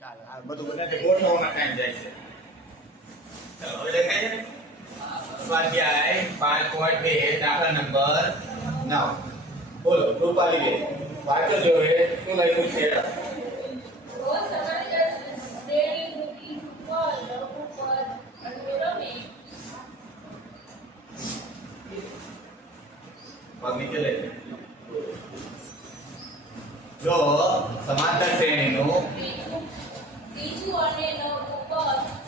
ચાલો આ બધું ગોઠવવામાં ટાઈમ જાય છે. ચાલો હવે લખાય છે. સ્વાધ્યાય 5.2 દાખલા નંબર 9. બોલો રૂપાલી બેન વાંચો જોવે શું લખ્યું છે? પગ નીચે લઈ જો સમાંતર શ્રેણીનું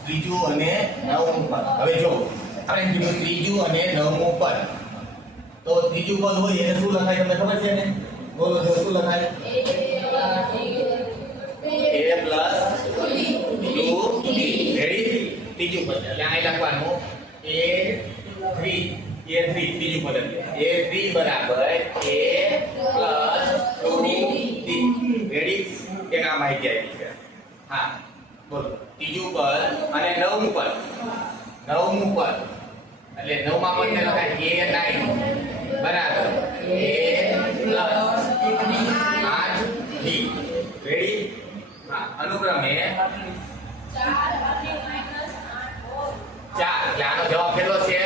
ત્રીજું અને નવમું પદ. હવે જો આપણે કીધું ત્રીજું અને નવમું પદ, તો ત્રીજું પદ હોય એને શું લખાય તમને ખબર છે ને? બોલો જો શું લખાય? a plus 2b. રેડી? ત્રીજું પદ એટલે અહીં લખવાનું a3 ત્રીજું પદ a3 બરાબર a plus 2b. રેડી? એ નામ આવી જાય છે. હા બોલો ત્રીજું પદ અને નવમું પદ એટલે નવમા પદને લખાય a9 બરાબર a plus 8b. રેડી? હા અનુક્રમે 4 એટલે આનો જવાબ કેટલો છે?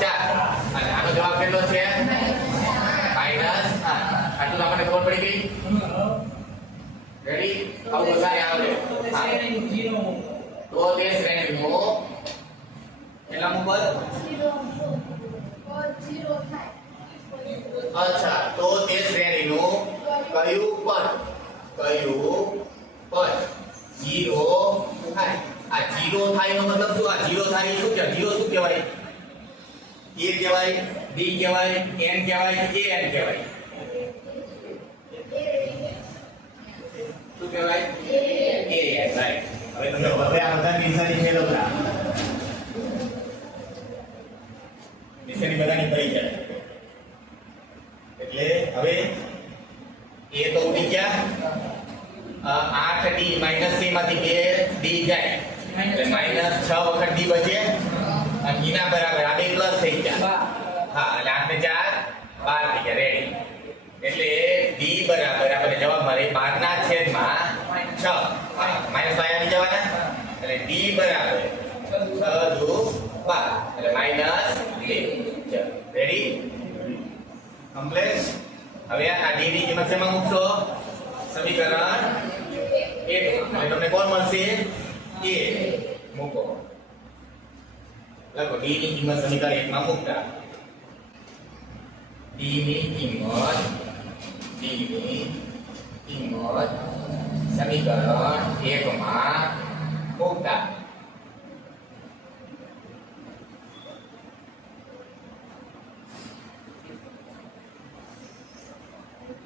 4. અને આનો જવાબ કેટલો છે? -8. આટલું આપણને ખબર પડી ગઈ. રેડી? આવું વધારે આવડે તો તે શ્રેણીનું કેટલામું પદ? અચ્છા, તો તે શ્રેણીનું કયું પદ 0 થાય? આ 0 થાય નો મતલબ શું? આ 0 થાય શું કે 0 શું કહેવાય? a કહેવાય, b કહેવાય, n કહેવાય, an કહેવાય. શું કહેવાય? a right. હવે તમે હવે આ બધા નિશાની મેળવતા નિશાની બધાની પડી જાય એટલે હવે a તો ઉડી ગયા. 8d - c માંથી 2d જાય એટલે -6 વખત d બચે અને એના બરાબર આ બે પ્લસ થઈ ગયા. હા એટલે 8 ને 4 12 થઈ ગયા. રેડી? એટલે d બરાબર આપણે જવાબ મળે 12 ના છેદમાં 6. હા માઈનસ આવી જવાના એટલે d બરાબર 6 દુ 12 એટલે -2. રેડી? કમ્પ્લીટ. હવે આ d ની કિંમત શેમાં મૂકશો? સમીકરણ 1 એટલે તમને કોણ મળશે? a મૂકો. લખો d ની કિંમત સમીકરણ 1 માં મૂકતા d ની કિંમત સમીકરણ 1 માં મૂકતા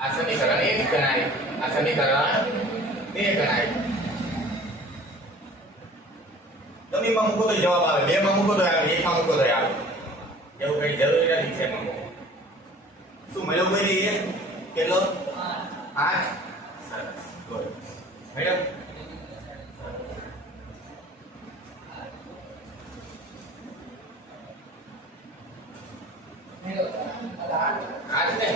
આ સમીકરણ 1 ગણાય, આ સમીકરણ 2 ગણાય. તમે માં મૂકો તો જવાબ આવે, 2 માં મૂકો તો આવે, 1 માં મૂકો તો આવે. એવું કઈ જરૂરી નથી છે માં મૂકો. શું મળ્યો ભાઈ? એ કેટલો? 8. સરસ. ગુડ. મળ્યો? આઠ ને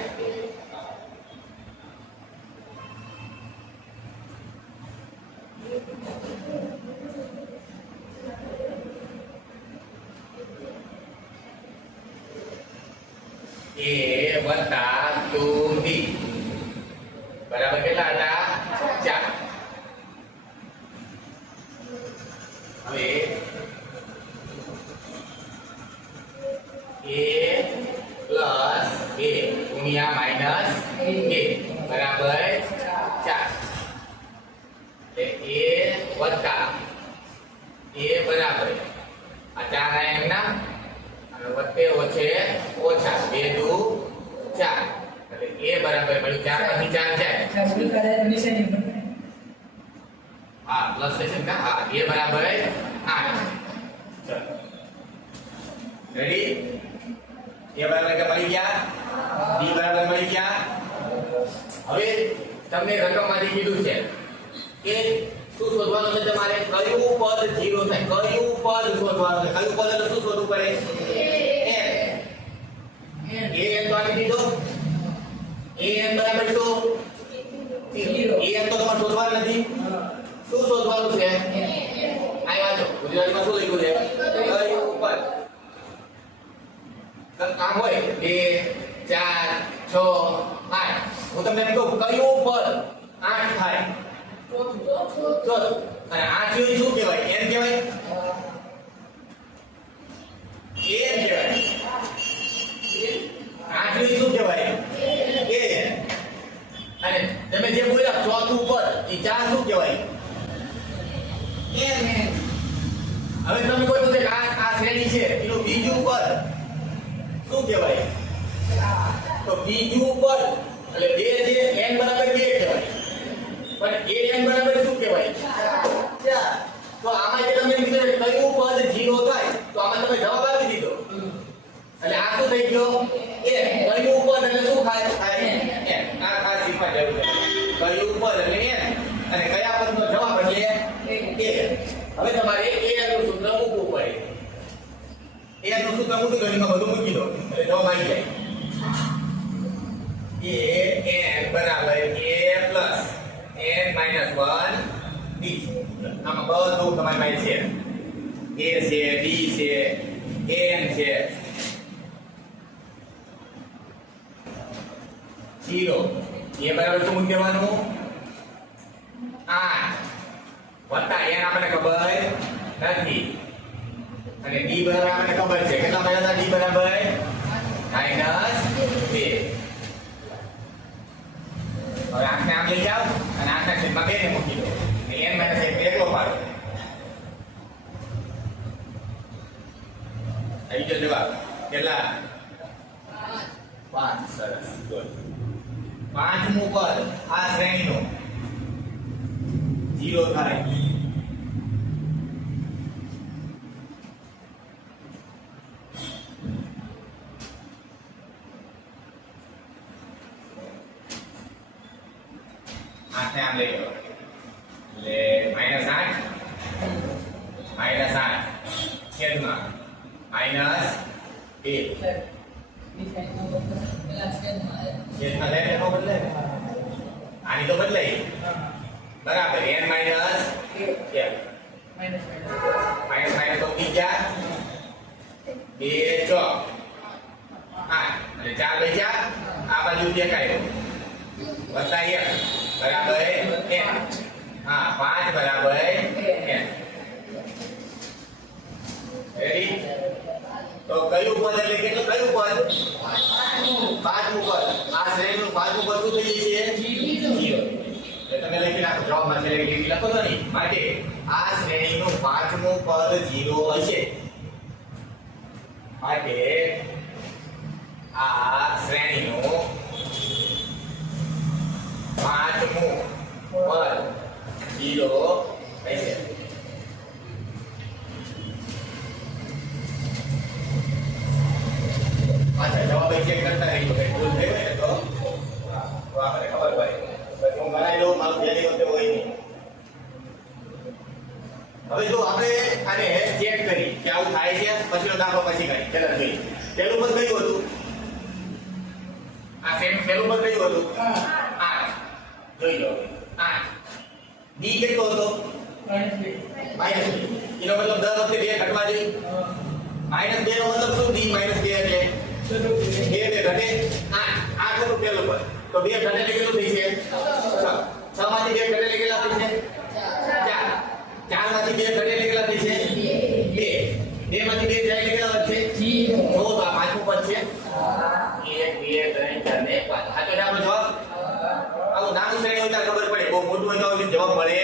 a વત્તા 2b બરાબર કેટલા હતા? 4. હવે a પ્લસ b ગુણ્યા માઈનસ a બરાબર 4. એટલે a વત્તા a બરાબર આ 4 આયા એમના અને વત્તે ઓછે ઓછા 2 દુ 4 એટલે a બરાબર મળ્યું 4 માંથી 4 જાય. હા પ્લસ છે ને? હા a બરાબર 8. ચલો રેડી? a બરાબર કે મળી ગયા, b બરાબર મળી ગયા. હવે તમને રકમમાંથી કીધું છે કે શું શોધવાનું છે તમારે? કયું પદ 0 થાય? કયું પદ શોધવાનું છે? કયું પદ એટલે શું શોધવું પડે? n તો આપી દીધો. an બરાબર શું? an તો તમારે શોધવાનું નથી. શું શોધવાનું? લખવાનું છે આ વાંચો ગુજરાતીમાં શું લખ્યું છે કયું ઉપર કામ હોય 2 4 6 8 હું તમને એમ કહું કયું ઉપર 8 થાય ચોથું અને આ જોઈ શું કહેવાય એમ કહેવાય એમ કહેવાય આ જોઈ શું કહેવાય એ અને તમે જે બોલ્યા ચોથું ઉપર એ 4 શું કહેવાય એમ હવે તમે કોઈ બોલે આ શ્રેણી છે એનું બીજું ઉપર શું કહેવાય તો બીજું ઉપર એટલે 2 છે n બરાબર 2 કહેવાય પણ a n બરાબર શું કહેવાય 4 તો આમાં જે તમે કીધું કયું પદ 0 થાય તો આમાં તમે જવાબ આપી દીધો એટલે આ શું થઈ ગયો a કયું પદ એટલે શું થાય n આ ખાસ શીખવા જેવું છે કયું પદ એટલે n અને કયા પદનો જવાબ એટલે a હવે તમારે a નું સૂત્ર મૂકવું પડે a નું સૂત્ર મૂકી દો એમાં બધું મૂકી દો એટલે જવાબ આવી જાય a n બરાબર a plus n minus 1 b આમાં બધું તમારી પાસે છે a છે b છે n છે 0 a બરાબર શું મૂકી દેવાનું 8 વત્તા n આપણને ખબર નથી અને d બરાબર આપણને ખબર છે કેટલા મળ્યા હતા d બરાબર -2 હવે આને આમ લઈ જાઓ અને આના છેદમાં 2 ને મૂકી દો અને n - 1 એકલો પાડો આવી ગયો જવાબ કેટલા 5 સરસ ગુડ પાંચમું પદ આ શ્રેણીનું 0 થાય આને આમ લઈ લો એટલે -8 છેદમાં -2 છેદમાં લે તો બદલે આની તો બદલાઈ બરાબર n - 1 માઈનસ તો બીજા 2 ચોક 8 અને 4 લઈ જા આ બાજુ દેખાય વત્તા 1 બરાબર n હા 5 બરાબર n રેડી તો કયું પદ એટલે કેટલું કયું પદ પાંચમું પદ આ શ્રેણીનું પાંચમું પદ શું થઈ જશે 0 એટલે તમે લખી નાખો જવાબમાં છે લખી લખો તો નહીં માટે આ શ્રેણીનું પાંચમું પદ 0 હશે માટે આ શ્રેણીનું પાંચમું પદ 0 હશે अच्छा जवाब चेक करता रही तो भूल થઈ હોય ને તો આપણે ખબર પડે પછી હું બનાવી લઉં મારું પહેલી વખતે હોય નહીં હવે જો આપણે આને ચેક કરી કે આવું થાય છે પછીનો દાખલો પછી કરી ચલો જોઈએ પહેલું પદ કયું હતું આ સેમ પહેલું પદ કયું હતું 8 જોઈ લો 8 ડી કેટલો હતો -2 એનો મતલબ દર વખતે 2 ઘટવા જોઈએ -2 નો મતલબ શું ડી -2 એટલે 2 ઘટે 8 હતું પહેલું પદ તો 2 ઘટે એટલે કેટલું થઈ છે 6 માંથી 2 ઘટે એટલે કેટલા થઈ છે 4 માંથી 2 ઘટે એટલે કેટલા થઈ છે 2 માંથી 2 જાય એટલે કેટલા વધશે 0 તો આ પાંચમું પદ છે 1 2 3 4 ને 5 આ તો આપણો જવાબ આવું નાનું શ્રેણી હોય તો ખબર પડે બહુ મોટું હોય તો જવાબ મળે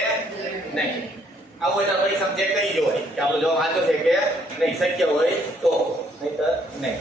નહીં આવું હોય તો પરીક્ષા ચેક કરી જોવાય કે આપણો જવાબ સાચો છે કે નહીં શક્ય હોય તો નહીંતર નહીં